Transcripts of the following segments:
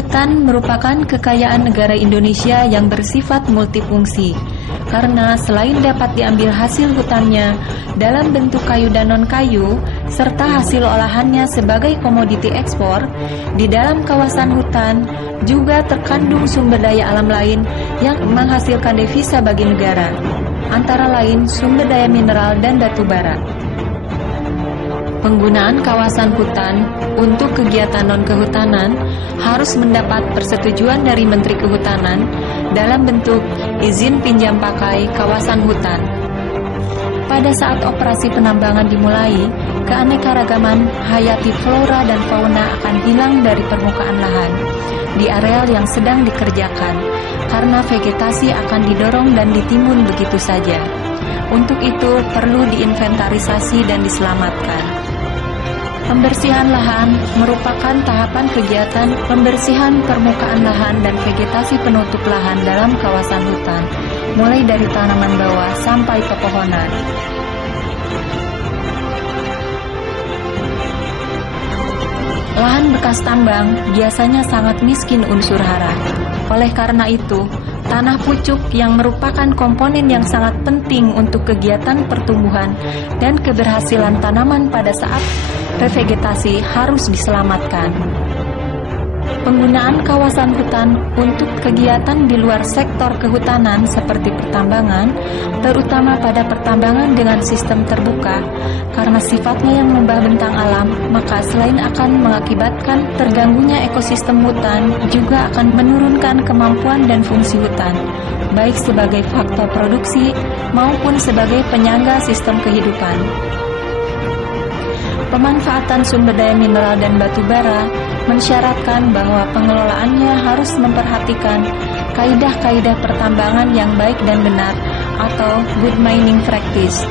Hutan merupakan kekayaan negara Indonesia yang bersifat multifungsi, karena selain dapat diambil hasil hutannya dalam bentuk kayu dan non-kayu, serta hasil olahannya sebagai komoditi ekspor, di dalam kawasan hutan juga terkandung sumber daya alam lain yang menghasilkan devisa bagi negara, antara lain sumber daya mineral dan batu bara. Penggunaan kawasan hutan untuk kegiatan non-kehutanan harus mendapat persetujuan dari Menteri Kehutanan dalam bentuk izin pinjam pakai kawasan hutan. Pada saat operasi penambangan dimulai, keanekaragaman hayati flora dan fauna akan hilang dari permukaan lahan di areal yang sedang dikerjakan, karena vegetasi akan didorong dan ditimbun begitu saja. Untuk itu perlu diinventarisasi dan diselamatkan. Pembersihan lahan merupakan tahapan kegiatan pembersihan permukaan lahan dan vegetasi penutup lahan dalam kawasan hutan, mulai dari tanaman bawah sampai pepohonan. Lahan bekas tambang biasanya sangat miskin unsur hara. Oleh karena itu, tanah pucuk yang merupakan komponen yang sangat penting untuk kegiatan pertumbuhan dan keberhasilan tanaman pada saat revegetasi harus diselamatkan. Penggunaan kawasan hutan untuk kegiatan di luar sektor kehutanan seperti pertambangan, terutama pada pertambangan dengan sistem terbuka, karena sifatnya yang mengubah bentang alam, maka selain akan mengakibatkan terganggunya ekosistem hutan, juga akan menurunkan kemampuan dan fungsi hutan, baik sebagai faktor produksi maupun sebagai penyangga sistem kehidupan. Pemanfaatan sumber daya mineral dan batu bara mensyaratkan bahwa pengelolaannya harus memperhatikan kaidah-kaidah pertambangan yang baik dan benar atau good mining practice.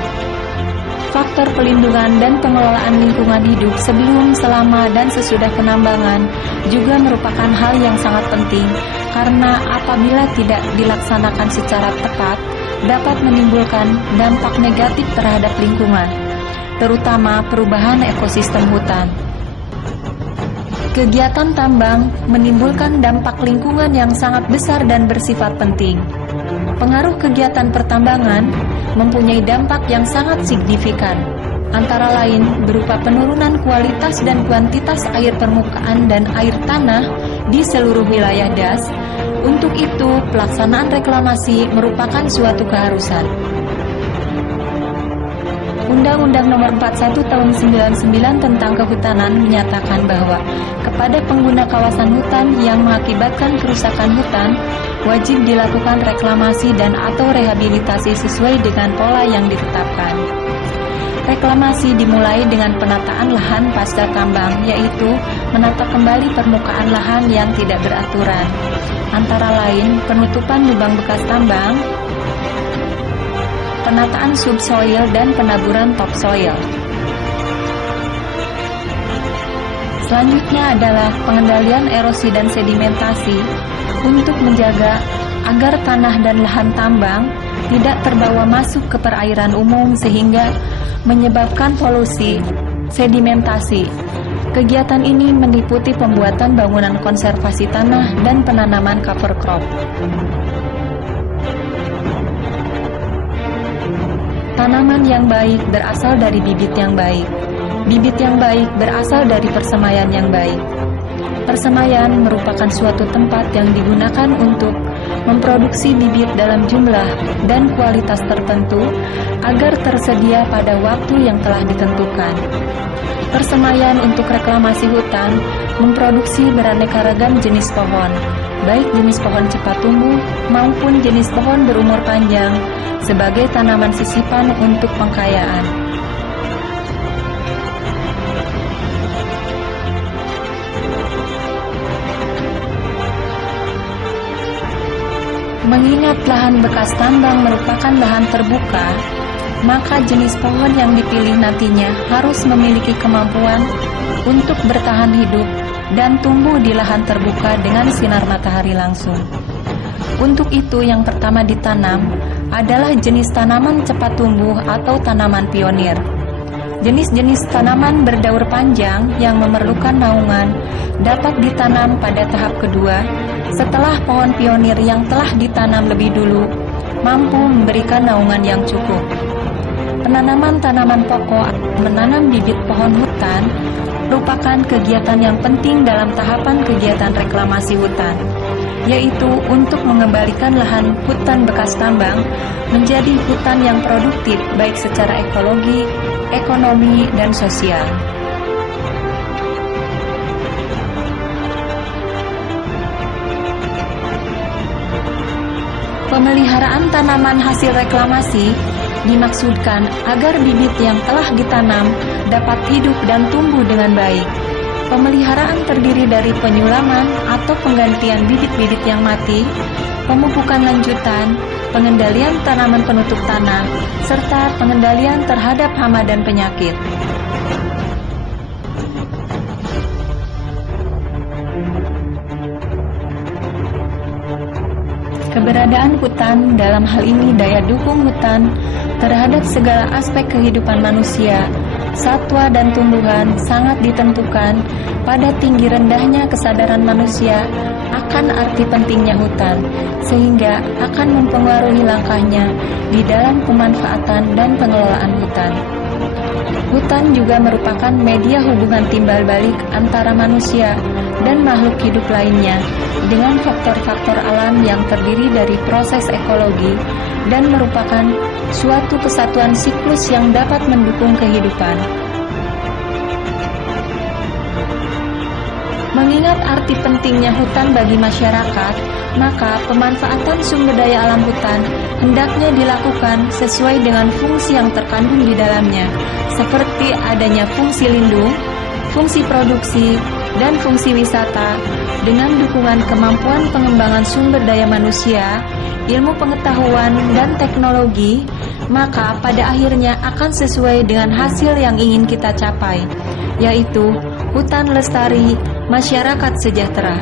Faktor pelindungan dan pengelolaan lingkungan hidup sebelum, selama, dan sesudah penambangan juga merupakan hal yang sangat penting, karena apabila tidak dilaksanakan secara tepat dapat menimbulkan dampak negatif terhadap lingkungan, terutama perubahan ekosistem hutan. Kegiatan tambang menimbulkan dampak lingkungan yang sangat besar dan bersifat penting. Pengaruh kegiatan pertambangan mempunyai dampak yang sangat signifikan, antara lain berupa penurunan kualitas dan kuantitas air permukaan dan air tanah di seluruh wilayah DAS. Untuk itu, pelaksanaan reklamasi merupakan suatu keharusan. Undang-Undang Nomor 41 Tahun 99 tentang Kehutanan menyatakan bahwa kepada pengguna kawasan hutan yang mengakibatkan kerusakan hutan wajib dilakukan reklamasi dan atau rehabilitasi sesuai dengan pola yang ditetapkan. Reklamasi dimulai dengan penataan lahan pasca tambang, yaitu menata kembali permukaan lahan yang tidak beraturan, antara lain penutupan lubang bekas tambang, penataan subsoil dan penaburan topsoil. Selanjutnya adalah pengendalian erosi dan sedimentasi untuk menjaga agar tanah dan lahan tambang tidak terbawa masuk ke perairan umum sehingga menyebabkan polusi sedimentasi. Kegiatan ini meliputi pembuatan bangunan konservasi tanah dan penanaman cover crop. Tanaman yang baik berasal dari bibit yang baik. Bibit yang baik berasal dari persemaian yang baik. Persemaian merupakan suatu tempat yang digunakan untuk memproduksi bibit dalam jumlah dan kualitas tertentu agar tersedia pada waktu yang telah ditentukan. Persemaian untuk reklamasi hutan memproduksi beraneka ragam jenis pohon, baik jenis pohon cepat tumbuh maupun jenis pohon berumur panjang, sebagai tanaman sisipan untuk pengkayaan. Mengingat lahan bekas tambang merupakan lahan terbuka, maka jenis pohon yang dipilih nantinya harus memiliki kemampuan untuk bertahan hidup dan tumbuh di lahan terbuka dengan sinar matahari langsung. Untuk itu yang pertama ditanam adalah jenis tanaman cepat tumbuh atau tanaman pionir. Jenis-jenis tanaman berdaur panjang yang memerlukan naungan dapat ditanam pada tahap kedua setelah pohon pionir yang telah ditanam lebih dulu mampu memberikan naungan yang cukup. Penanaman tanaman pokok, menanam bibit pohon hutan, merupakan kegiatan yang penting dalam tahapan kegiatan reklamasi hutan, yaitu untuk mengembalikan lahan hutan bekas tambang menjadi hutan yang produktif baik secara ekologi, ekonomi, dan sosial. Pemeliharaan tanaman hasil reklamasi dimaksudkan agar bibit yang telah ditanam dapat hidup dan tumbuh dengan baik. Pemeliharaan terdiri dari penyulaman atau penggantian bibit-bibit yang mati, pemupukan lanjutan, pengendalian tanaman penutup tanah, serta pengendalian terhadap hama dan penyakit. Keberadaan hutan, dalam hal ini daya dukung hutan, terhadap segala aspek kehidupan manusia, satwa dan tumbuhan sangat ditentukan pada tinggi rendahnya kesadaran manusia akan arti pentingnya hutan, sehingga akan mempengaruhi langkahnya di dalam pemanfaatan dan pengelolaan hutan. Hutan juga merupakan media hubungan timbal balik antara manusia dan makhluk hidup lainnya dengan faktor-faktor alam yang terdiri dari proses ekologi dan merupakan suatu kesatuan siklus yang dapat mendukung kehidupan. Mengingat arti pentingnya hutan bagi masyarakat, maka pemanfaatan sumber daya alam hutan hendaknya dilakukan sesuai dengan fungsi yang terkandung di dalamnya, seperti adanya fungsi lindung, fungsi produksi, dan fungsi wisata, dengan dukungan kemampuan pengembangan sumber daya manusia, ilmu pengetahuan, dan teknologi, maka pada akhirnya akan sesuai dengan hasil yang ingin kita capai, yaitu hutan lestari, masyarakat sejahtera.